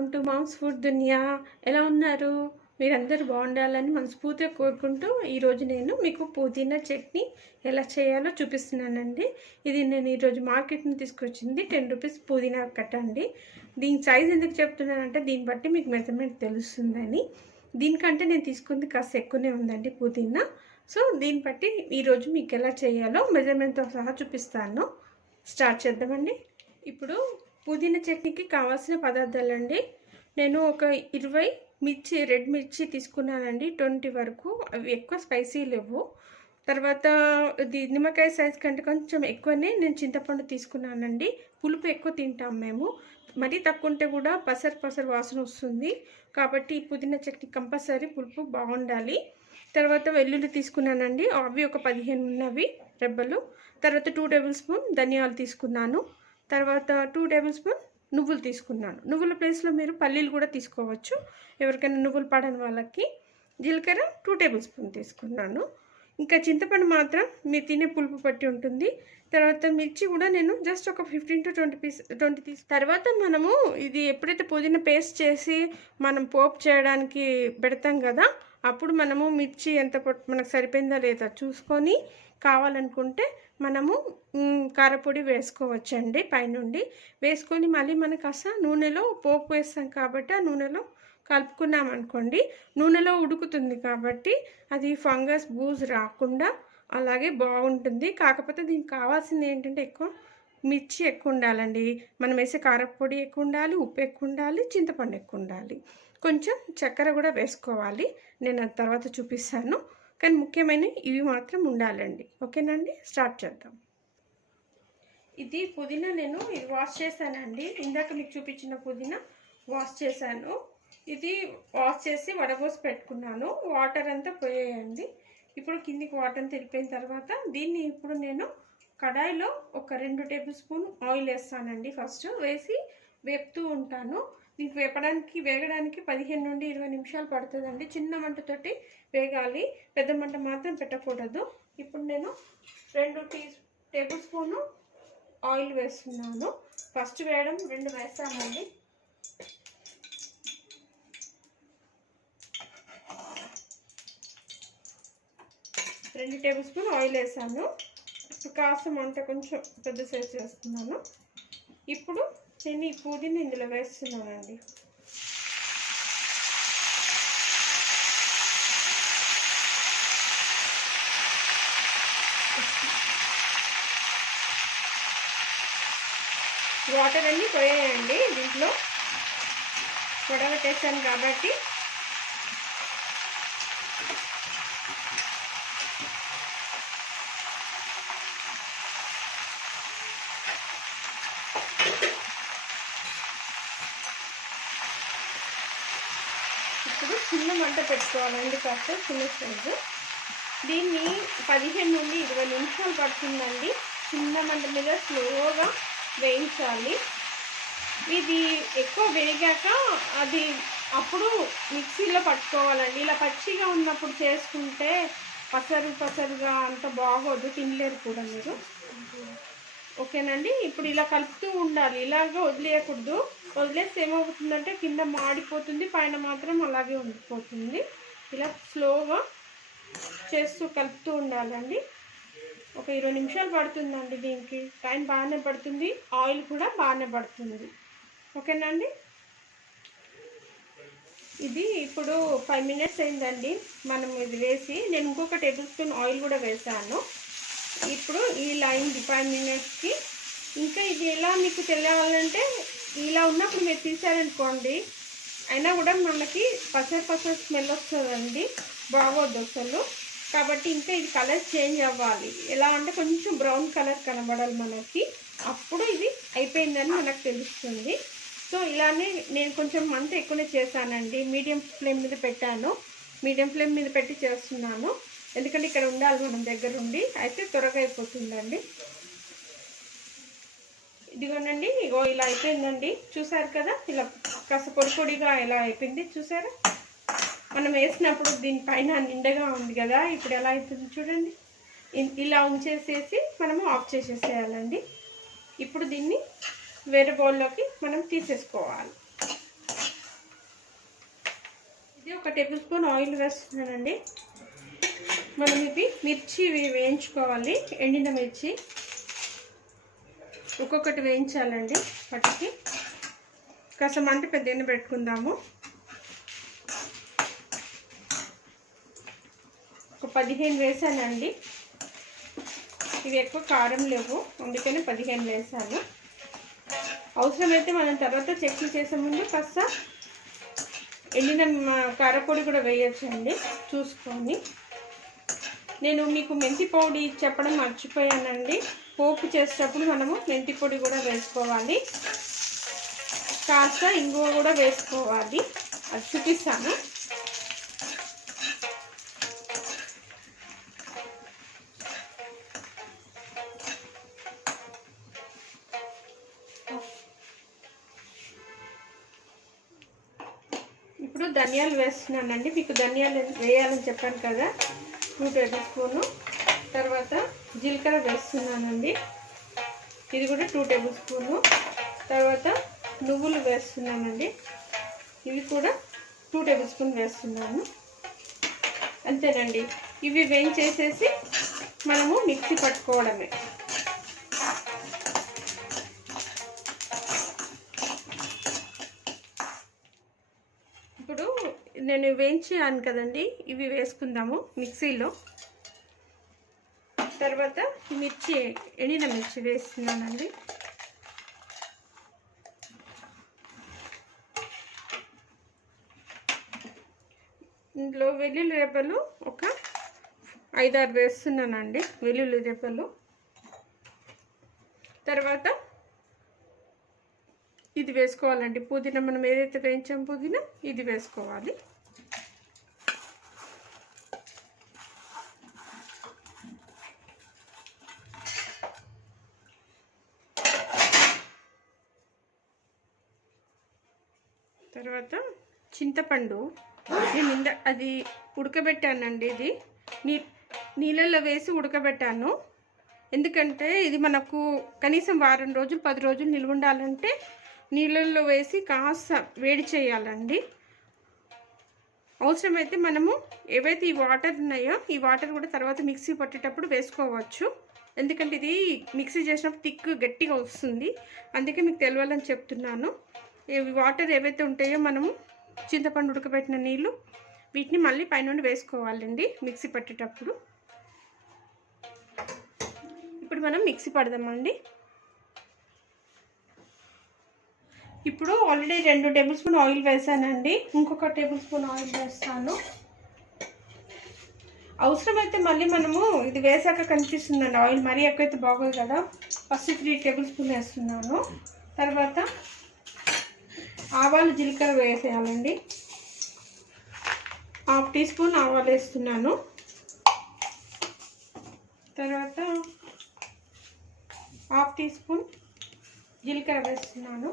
Welcome to moms food దునియా. ఎలా ఉన్నారు? మీరందరూ బాగుండాలని మనస్ఫూర్తిగా కోరుకుంటూ ఈరోజు నేను మీకు పుదీనా చట్నీ ఎలా చేయాలో చూపిస్తున్నానండి. ఇది నేను ఈరోజు మార్కెట్ నుంచి తీసుకొచ్చింది 10 రూపీస్ పుదీనా కట్ట అండి. దీని సైజ్ ఎందుకు చెప్తున్నానంటే దీన్ని బట్టి మీకు మెజర్మెంట్ తెలుస్తుందని. దీనికంటే నేను తీసుకుంది కాస్త ఎక్కువనే ఉందండి పుదీనా. సో దీన్ని బట్టి ఈరోజు మీకు ఎలా చేయాలో మెజర్మెంట్తో సహా చూపిస్తాను. స్టార్ట్ చేద్దామండి. ఇప్పుడు పుదీనా చట్నీకి కావాల్సిన పదార్థాలండి. నేను ఒక 20 మిర్చి, రెడ్ మిర్చి తీసుకున్నానండి, 20 వరకు. అవి ఎక్కువ స్పైసీ లేవు. తర్వాత ఇది నిమ్మకాయ సైజ్ కంటే కొంచెం ఎక్కువనే నేను చింతపండు తీసుకున్నానండి. పులుపు ఎక్కువ తింటాం మేము. మరీ తక్కువ ఉంటే కూడా పసరు వాసన వస్తుంది. కాబట్టి ఈ పుదీనా చట్నీ కంపల్సరీ పులుపు బాగుండాలి. తర్వాత వెల్లుల్లి తీసుకున్నానండి, అవి ఒక 15 ఉన్నవి రెబ్బలు. తర్వాత 2 టేబుల్ స్పూన్ ధనియాలు తీసుకున్నాను. తర్వాత 2 టేబుల్ స్పూన్ నువ్వులు తీసుకున్నాను. నువ్వుల ప్లేస్లో మీరు పల్లీలు కూడా తీసుకోవచ్చు, ఎవరికైనా నువ్వులు పడని వాళ్ళకి. జీలకర్ర 2 టేబుల్ స్పూన్ తీసుకున్నాను. ఇంకా చింతపండు మాత్రం మీరు తినే పులుపు పట్టి ఉంటుంది. తర్వాత మిర్చి కూడా నేను జస్ట్ ఒక 15 to 20 తీసి. తర్వాత మనము ఇది ఎప్పుడైతే పుదీనా పేస్ట్ చేసి మనం పోపు చేయడానికి పెడతాం కదా, అప్పుడు మనము మిర్చి ఎంత మనకు సరిపోయిందా లేదా చూసుకొని కావాలనుకుంటే మనము కారపొడి వేసుకోవచ్చండి పైనుండి. వేసుకొని మళ్ళీ మనకు కాస్త నూనెలో పోపు వేస్తాం కాబట్టి ఆ నూనెలో కలుపుకున్నామనుకోండి, నూనెలో ఉడుకుతుంది కాబట్టి అది ఫంగస్ బూజు రాకుండా అలాగే బాగుంటుంది. కాకపోతే దీనికి కావాల్సింది ఏంటంటే ఎక్కువ మిర్చి ఎక్కువ ఉండాలండి, మనం వేసే కారపొడి ఎక్కువ ఉండాలి, ఉప్పు ఎక్కువ ఉండాలి, చింతపండు ఎక్కువ ఉండాలి, కొంచెం చక్కెర కూడా వేసుకోవాలి. నేను అది తర్వాత చూపిస్తాను. కానీ ముఖ్యమైన ఇవి మాత్రం ఉండాలండి. ఓకేనండి, స్టార్ట్ చేద్దాం. ఇది పుదీనా నేను ఇది వాష్ చేశానండి. ఇందాక మీకు చూపించిన పుదీనా వాష్ చేశాను. ఇది వాష్ చేసి వడబోసి పెట్టుకున్నాను. వాటర్ అంతా పోయేయండి. ఇప్పుడు కిందికి వాటర్ అంతా వెళ్ళిపోయిన తర్వాత దీన్ని ఇప్పుడు నేను కడాయిలో ఒక 2 టేబుల్ స్పూన్ ఆయిల్ వేస్తానండి. ఫస్ట్ వేసి వేపుతూ ఉంటాను. దీనికి వేగడానికి 15 నుండి 20 నిమిషాలు పడుతుందండి. చిన్న మంటతోటి వేగాలి, పెద్ద మంట మాత్రం పెట్టకూడదు. ఇప్పుడు నేను 2 టేబుల్ స్పూను ఆయిల్ వేస్తున్నాను. ఫస్ట్ వేయడం 2 వేస్తామండి. రెండు టేబుల్ స్పూన్ ఆయిల్ వేసాను. ఇప్పుడు కాస్త మంట కొంచెం పెద్ద సైజ్ చేస్తున్నాను. ఇప్పుడు నేను ఈ పుదీనా ఇందులో వేస్తున్నానండి. వాటర్ అన్నీ పోయాయండి. దీంట్లో వడగట్టేసాను కాబట్టి ఇప్పుడు చిన్న మంట పెట్టుకోవాలండి, కాస్త చిన్న సైజు. దీన్ని 15 నుండి 20 నిమిషాలు పడుతుందండి. చిన్న మంట మీద స్లోగా వేయించాలి. ఇది ఎక్కువ వేగాక అది అప్పుడు మిక్సీలో పట్టుకోవాలండి. ఇలా పచ్చిగా ఉన్నప్పుడు చేసుకుంటే పసరుగా అంత బాగోదు, తినలేరు కూడా మీరు. ఓకేనండి, ఇప్పుడు ఇలా కలుపుతూ ఉండాలి. ఇలాగ వదిలేయకూడదు. వదిలేస్తే ఏమవుతుందంటే కింద మాడిపోతుంది, పైన మాత్రం అలాగే ఉండిపోతుంది. ఇలా స్లోగా చేస్తూ కలుపుతూ ఉండాలండి. ఒక 20 నిమిషాలు పడుతుందండి. దీనికి టైం బాగానే పడుతుంది, ఆయిల్ కూడా బాగానే పడుతుంది. ఓకేనండి, ఇది ఇప్పుడు 5 మినిట్స్ అయిందండి మనం ఇది వేసి. నేను ఇంకొక టేబుల్ స్పూన్ ఆయిల్ కూడా వేసాను. ఇప్పుడు ఇలా అయింది 5 మినిట్స్కి. ఇంకా ఇది ఎలా మీకు తెలియాలంటే ఇలా ఉన్నప్పుడు మీరు తీసారనుకోండి, అయినా కూడా మనకి పసరు స్మెల్ వస్తుందండి, బాగోద్దు అసలు. కాబట్టి ఇంకా ఇది కలర్ చేంజ్ అవ్వాలి. ఎలా అంటే కొంచెం బ్రౌన్ కలర్ కనబడాలి మనకి, అప్పుడు ఇది అయిపోయిందని మనకు తెలుస్తుంది. సో ఇలానే నేను కొంచెం మంట ఎక్కువనే చేశానండి. మీడియం ఫ్లేమ్ మీద పెట్టాను. మీడియం ఫ్లేమ్ మీద పెట్టి చేస్తున్నాను, ఎందుకంటే ఇక్కడ ఉండాలి మనం దగ్గరుండి, అయితే త్వరగా అయిపోతుందండి. ఇదిగోనండి, ఇగో ఇలా అయిపోయిందండి. చూసారు కదా, ఇలా కాస్త పొడిగా ఇలా అయిపోయింది. చూసారా, మనం వేసినప్పుడు దీనిపైన నిండగా ఉంది కదా, ఇప్పుడు ఎలా అవుతుంది చూడండి. ఇలా ఉంచేసేసి మనము ఆఫ్ చేసేసేయాలండి. ఇప్పుడు దీన్ని వేరే బౌల్లోకి మనం తీసేసుకోవాలి. ఒక టేబుల్ స్పూన్ ఆయిల్ వేస్తున్నానండి. మనం ఇవి మిర్చి వేయించుకోవాలి. ఎండిన మిర్చి ఒక్కొక్కటి వేయించాలండి. వాటికి కాస్త మంట పెద్దగా పెట్టుకుందాము. ఒక 15 వేసానండి. ఇవి ఎక్కువ కారం లేవు, అందుకని 15 వేసాను. అవసరమైతే మనం తర్వాత చట్నీ చేసే ముందు కాస్త ఎండిన కారపొడి కూడా వేయచ్చండి చూసుకొని. నేను మీకు మెంతి పొడి చెప్పడం మర్చిపోయానండి. పోపు చేసేటప్పుడు మనము మెంతి పొడి కూడా వేసుకోవాలి, కాస్త ఇంగువ కూడా వేసుకోవాలి. అది చూపిస్తాను. ఇప్పుడు ధనియాలు వేస్తున్నానండి. మీకు ధనియాలు వేయాలని చెప్పాను కదా, 2 టేబుల్ స్పూను. తర్వాత జీలకర్ర వేస్తున్నానండి, ఇది కూడా 2 టేబుల్ స్పూను. తర్వాత నువ్వులు వేస్తున్నానండి, ఇవి కూడా 2 టేబుల్ స్పూన్ వేస్తున్నాను. అంతేనండి. ఇవి వేయించేసేసి మనము మిక్సీ పట్టుకోవడమే. ఇప్పుడు నేను వేయించాను కదండి, ఇవి వేసుకుందాము మిక్సీలో. తర్వాత మిర్చి, ఎండిన మిర్చి వేస్తున్నానండి. ఇందులో వెల్లుల్లి రెబ్బలు ఒక 5-6 వేస్తున్నానండి, వెల్లుల్లి రెబ్బలు. తర్వాత ఇది వేసుకోవాలండి, పుదీనా. మనం ఏదైతే వేయించాం పుదీనా, ఇది వేసుకోవాలి. తర్వాత చింతపండు నేను అది ఉడకబెట్టానండి. ఇది నీళ్ళల్లో వేసి ఉడకబెట్టాను. ఎందుకంటే ఇది మనకు కనీసం వారం రోజులు 10 రోజులు నిల్వ ఉండాలంటే నీళ్ళల్లో వేసి కాస్త వేడి చేయాలండి. అవసరమైతే మనము ఏవైతే ఈ వాటర్ ఉన్నాయో, ఈ వాటర్ కూడా తర్వాత మిక్సీ పట్టేటప్పుడు వేసుకోవచ్చు. ఎందుకంటే ఇది మిక్సీ చేసినప్పుడు థిక్ గట్టిగా వస్తుంది, అందుకే మీకు తెలవాలని చెప్తున్నాను. వాటర్ ఏవైతే ఉంటాయో మనము చింతపండు ఉడకబెట్టిన నీళ్ళు, వీటిని మళ్ళీ పైనుండి వేసుకోవాలండి మిక్సీ పట్టేటప్పుడు. ఇప్పుడు మనం మిక్సీ పడదామండి. ఇప్పుడు ఆల్రెడీ 2 టేబుల్ స్పూన్ ఆయిల్ వేసానండి, ఇంకొక టేబుల్ స్పూన్ ఆయిల్ వేస్తాను. అవసరమైతే మళ్ళీ మనము ఇది వేసాక కనిపిస్తుందండి ఆయిల్, మరీ ఎక్కువైతే బాగోదు కదా. ఫస్ట్ 3 టేబుల్ స్పూన్ వేస్తున్నాను. తర్వాత ఆవాలు, జీలకర్ర వేసేయాలండి. 1/2 టీ స్పూన్ ఆవాలు వేస్తున్నాను. తర్వాత 1/2 టీ స్పూన్ జీలకర్ర వేస్తున్నాను.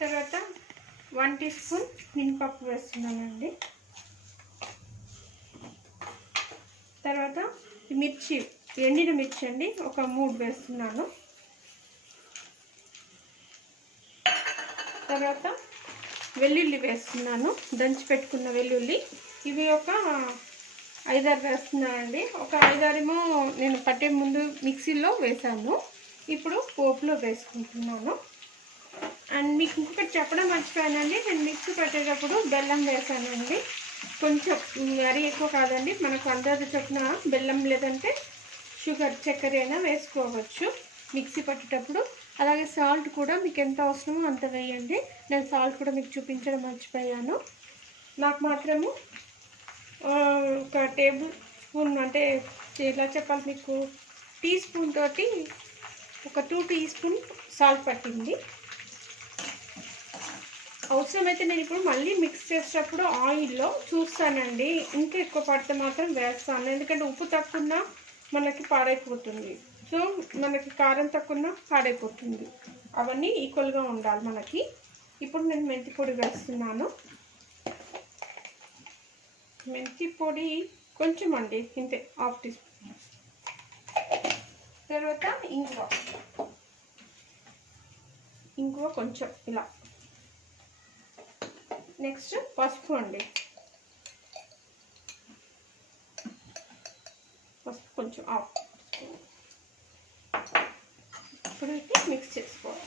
తర్వాత 1 టీ స్పూన్ మినపప్పు వేస్తున్నానండి. తర్వాత మిర్చి, ఎండిన మిర్చి అండి, ఒక 3 వేస్తున్నాను. తర్వాత వెల్లుల్లి వేస్తున్నాను, దంచి పెట్టుకున్న వెల్లుల్లి. ఇవి ఒక 5-6 వేస్తున్నానండి. ఒక 5-6 ఏమో నేను పట్టే ముందు మిక్సీలో వేసాను, ఇప్పుడు పోపులో వేసుకుంటున్నాను. అండ్ మీకు ఇంకొకటి చెప్పడం మర్చిపోయానండి, నేను మిక్సీ పట్టేటప్పుడు బెల్లం వేసానండి. కొంచెం, మరీ ఎక్కువ కాదండి, మనకు అందాజ చొప్పున బెల్లం లేదంటే షుగర్, చక్కెర అయినా వేసుకోవచ్చు మిక్సీ పట్టేటప్పుడు. అలాగే సాల్ట్ కూడా మీకు ఎంత అవసరమో అంత వేయండి. నేను సాల్ట్ కూడా మీకు చూపించడం మర్చిపోయాను. నాకు మాత్రము ఒక టేబుల్ స్పూన్, అంటే ఎలా చెప్పాలి మీకు, టీ స్పూన్ తోటి ఒక 2 టీ స్పూన్ సాల్ట్ పట్టింది. అవసరమైతే నేను ఇప్పుడు మళ్ళీ మిక్స్ చేసేటప్పుడు ఆయిల్లో చూస్తానండి, ఇంకా ఎక్కువ పడితే మాత్రం వేస్తాను. ఎందుకంటే ఉప్పు తక్కువ మనకి పాడైపోతుంది, సో మనకి కారం తక్కువ పాడైపోతుంది. అవన్నీ ఈక్వల్గా ఉండాలి మనకి. ఇప్పుడు నేను మెంతి పొడి వేస్తున్నాను. మెంతి పొడి కొంచెం అండి, ఇంతే, 1/2 టీ స్పూన్. తర్వాత ఇంగువ కొంచెం ఇలా. నెక్స్ట్ పసుపు అండి. పసుపు కొంచెం ఇప్పుడైతే మిక్స్ చేసుకోవాలి.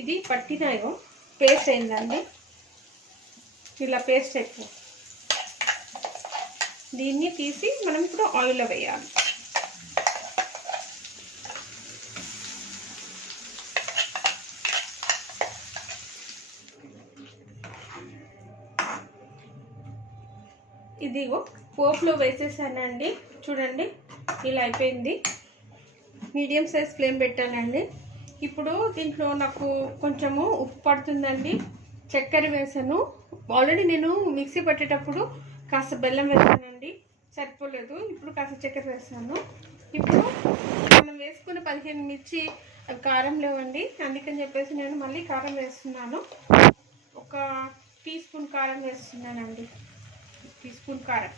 ఇది పట్టినాయో పేస్ట్ అయిందండి. ఇలా పేస్ట్ అయిపోయింది. దీన్ని తీసి మనం ఇప్పుడు ఆయిల్లో వేయాలి. ఇది పోపులో వేసేసానండి. చూడండి ఇలా అయిపోయింది. మీడియం సైజ్ ఫ్లేమ్ పెట్టానండి. ఇప్పుడు దీంట్లో నాకు కొంచెము ఉప్పు పడుతుందండి. చక్కెర వేసాను. ఆల్రెడీ నేను మిక్సీ పట్టేటప్పుడు కాస్త బెల్లం వేసానండి, సరిపోలేదు. ఇప్పుడు కాస్త చక్కెర వేసాను. ఇప్పుడు మనం వేసుకున్న 15 మిర్చి కారం లేవండి, అందుకని చెప్పేసి నేను మళ్ళీ కారం వేస్తున్నాను. ఒక టీ స్పూన్ కారం వేస్తున్నానండి. టీ స్పూన్ కారం.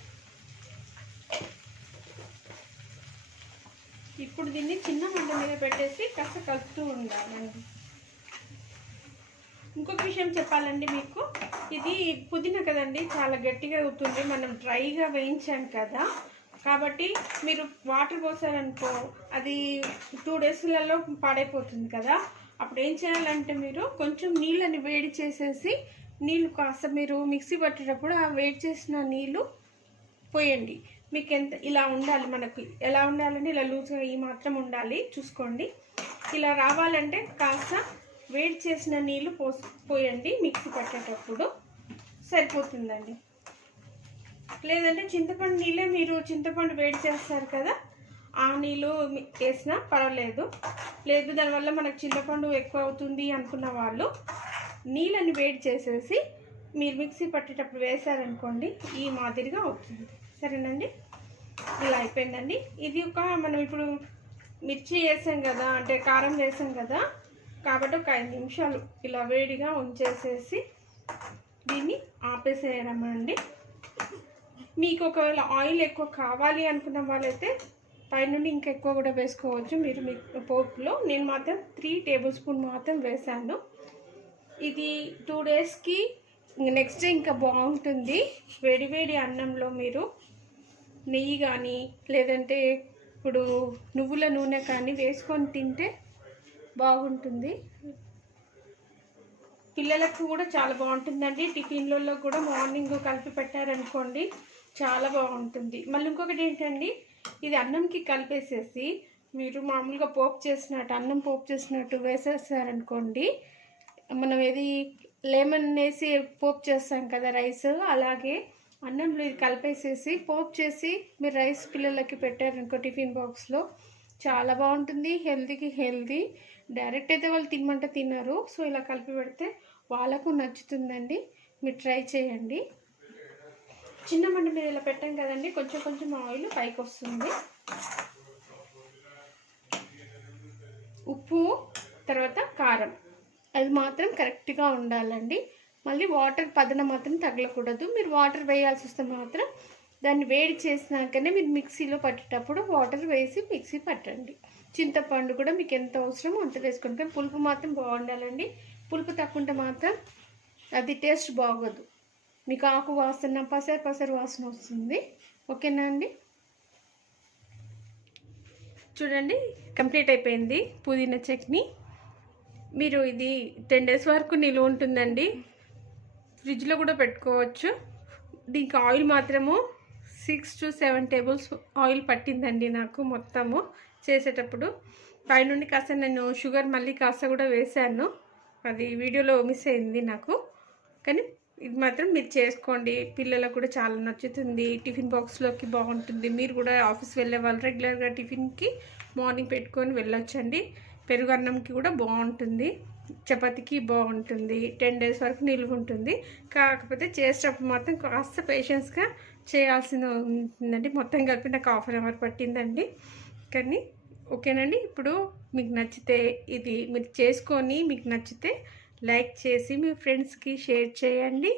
ఇప్పుడు దీన్ని చిన్న మంట మీద పెట్టేసి కాస్త కలుపుతూ ఉండాలండి. ఇంకొక విషయం చెప్పాలండి మీకు, ఇది పుదీనా కదండి, చాలా గట్టిగా అవుతుంది. మనం డ్రైగా వేయించాం కదా, కాబట్టి మీరు వాటర్ పోసారనుకో అది 2 డేస్లలో పాడైపోతుంది కదా. అప్పుడు ఏం చేయాలంటే మీరు కొంచెం నీళ్ళని వేడి చేసేసి, నీళ్ళు కాస్త మీరు మిక్సీ పట్టేటప్పుడు ఆ వేడి చేసిన నీళ్ళు పోయండి. మీకు ఎంత ఇలా ఉండాలి, మనకు ఎలా ఉండాలంటే ఇలా లూజ్గా ఈ మాత్రం ఉండాలి, చూసుకోండి. ఇలా రావాలంటే కాస్త వేడి చేసిన నీళ్ళు పోయండి. మిక్సీ పట్టేటప్పుడు సరిపోతుందండి. లేదంటే చింతపండు నీళ్ళే, మీరు చింతపండు వేడి చేస్తారు కదా, ఆ నీళ్ళు వేసినా పర్వాలేదు. లేదు దానివల్ల మనకు చింతపండు ఎక్కువ అవుతుంది అనుకున్న వాళ్ళు నీళ్ళని వేడి చేసేసి మీరు మిక్సీ పట్టేటప్పుడు వేసారనుకోండి, ఈ మాదిరిగా అవుతుంది. సరేనండి, ఇలా అయిపోయిందండి. ఇది మనం ఇప్పుడు మిర్చి వేసాం కదా, అంటే కారం వేసాం కదా, కాబట్టి ఒక 5 నిమిషాలు ఇలా వేడిగా ఉంచేసేసి దీన్ని ఆపేసేయడం అండి. మీకు ఒకవేళ ఆయిల్ ఎక్కువ కావాలి అనుకున్న వాళ్ళైతే పైనుండి ఇంకా ఎక్కువ కూడా వేసుకోవచ్చు మీరు మీ పోపులో. నేను మాత్రం 3 టేబుల్ స్పూన్ మాత్రం వేసాను. ఇది 2 డేస్కి నెక్స్ట్ డే ఇంకా బాగుంటుంది. వేడివేడి అన్నంలో మీరు నెయ్యి కానీ లేదంటే ఇప్పుడు నువ్వుల నూనె కానీ వేసుకొని తింటే బాగుంటుంది. పిల్లలకు కూడా చాలా బాగుంటుందండి. టిఫిన్లలో కూడా మార్నింగ్ కలిపి పెట్టారనుకోండి చాలా బాగుంటుంది. మళ్ళీ ఇంకొకటి ఏంటండి, ఇది అన్నంకి కలిపేసేసి మీరు మామూలుగా పోపు చేసినట్టు, అన్నం పోపు చేసినట్టు వేసేసారనుకోండి, మనం ఏది లెమన్ వేసి పోపు చేస్తాం కదా రైస్, అలాగే అన్నంలో ఇది కలిపేసేసి పోపు చేసి మీరు రైస్ పిల్లలకి పెట్టారనుకో టిఫిన్ బాక్స్లో, చాలా బాగుంటుంది. హెల్తీకి హెల్తీ. డైరెక్ట్ అయితే వాళ్ళు తినమంటే తినరు, సో ఇలా కలిపి పెడితే వాళ్ళకు నచ్చుతుందండి. మీరు ట్రై చేయండి. చిన్న మంట మీద ఇలా పెట్టాం కదండి, కొంచెం కొంచెం ఆయిల్ పైకి వస్తుంది. ఉప్పు తర్వాత కారం అది మాత్రం కరెక్ట్గా ఉండాలండి. మళ్ళీ వాటర్ పదన మాత్రం తగలకూడదు. మీరు వాటర్ వేయాల్సి వస్తే మాత్రం దాన్ని వేడి చేసినాకనే మీరు మిక్సీలో పట్టేటప్పుడు వాటర్ వేసి మిక్సీ పట్టండి. చింతపండు కూడా మీకు ఎంత అవసరమో అంత వేసుకోండి, కానీ పులుపు మాత్రం బాగుండాలండి. పులుపు తక్కువ ఉంటే మాత్రం అది టేస్ట్ బాగోదు. మీకు ఆకు వాసన, పసరు వాసన వస్తుంది. ఓకేనా అండి? చూడండి కంప్లీట్ అయిపోయింది పుదీనా చట్నీ. మీరు ఇది 10 డేస్ వరకు నిలువ ఉంటుందండి. ఫ్రిడ్జ్లో కూడా పెట్టుకోవచ్చు. దీనికి ఆయిల్ మాత్రము 6 to 7 టేబుల్స్ ఆయిల్ పట్టిందండి నాకు మొత్తము చేసేటప్పుడు. పైనుండి కాస్త నేను షుగర్ మళ్ళీ కాస్త కూడా వేసాను, అది వీడియోలో మిస్ అయింది నాకు. కానీ ఇది మాత్రం మీరు చేసుకోండి, పిల్లలకు కూడా చాలా నచ్చుతుంది. టిఫిన్ బాక్స్లోకి బాగుంటుంది. మీరు కూడా ఆఫీస్ వెళ్ళే వాళ్ళు రెగ్యులర్గా టిఫిన్కి మార్నింగ్ పెట్టుకొని వెళ్ళొచ్చండి. పెరుగు అన్నంకి కూడా బాగుంటుంది, చపాతీకి బాగుంటుంది. 10 డేస్ వరకు నిలువ ఉంటుంది. కాకపోతే చేసేటప్పుడు మాత్రం కాస్త పేషెన్స్గా చేయాల్సింది ఉంటుందండి. మొత్తం కలిపి నాకు 1/2 అవర్ పట్టిందండి. కానీ ఓకేనండి. ఇప్పుడు మీకు నచ్చితే ఇది మీరు చేసుకొని మీకు నచ్చితే లైక్ చేసి మీ ఫ్రెండ్స్కి షేర్ చేయండి.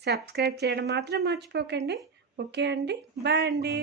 సబ్స్క్రైబ్ చేయడం మాత్రం మర్చిపోకండి. ఓకే అండి, బాయ్ అండి.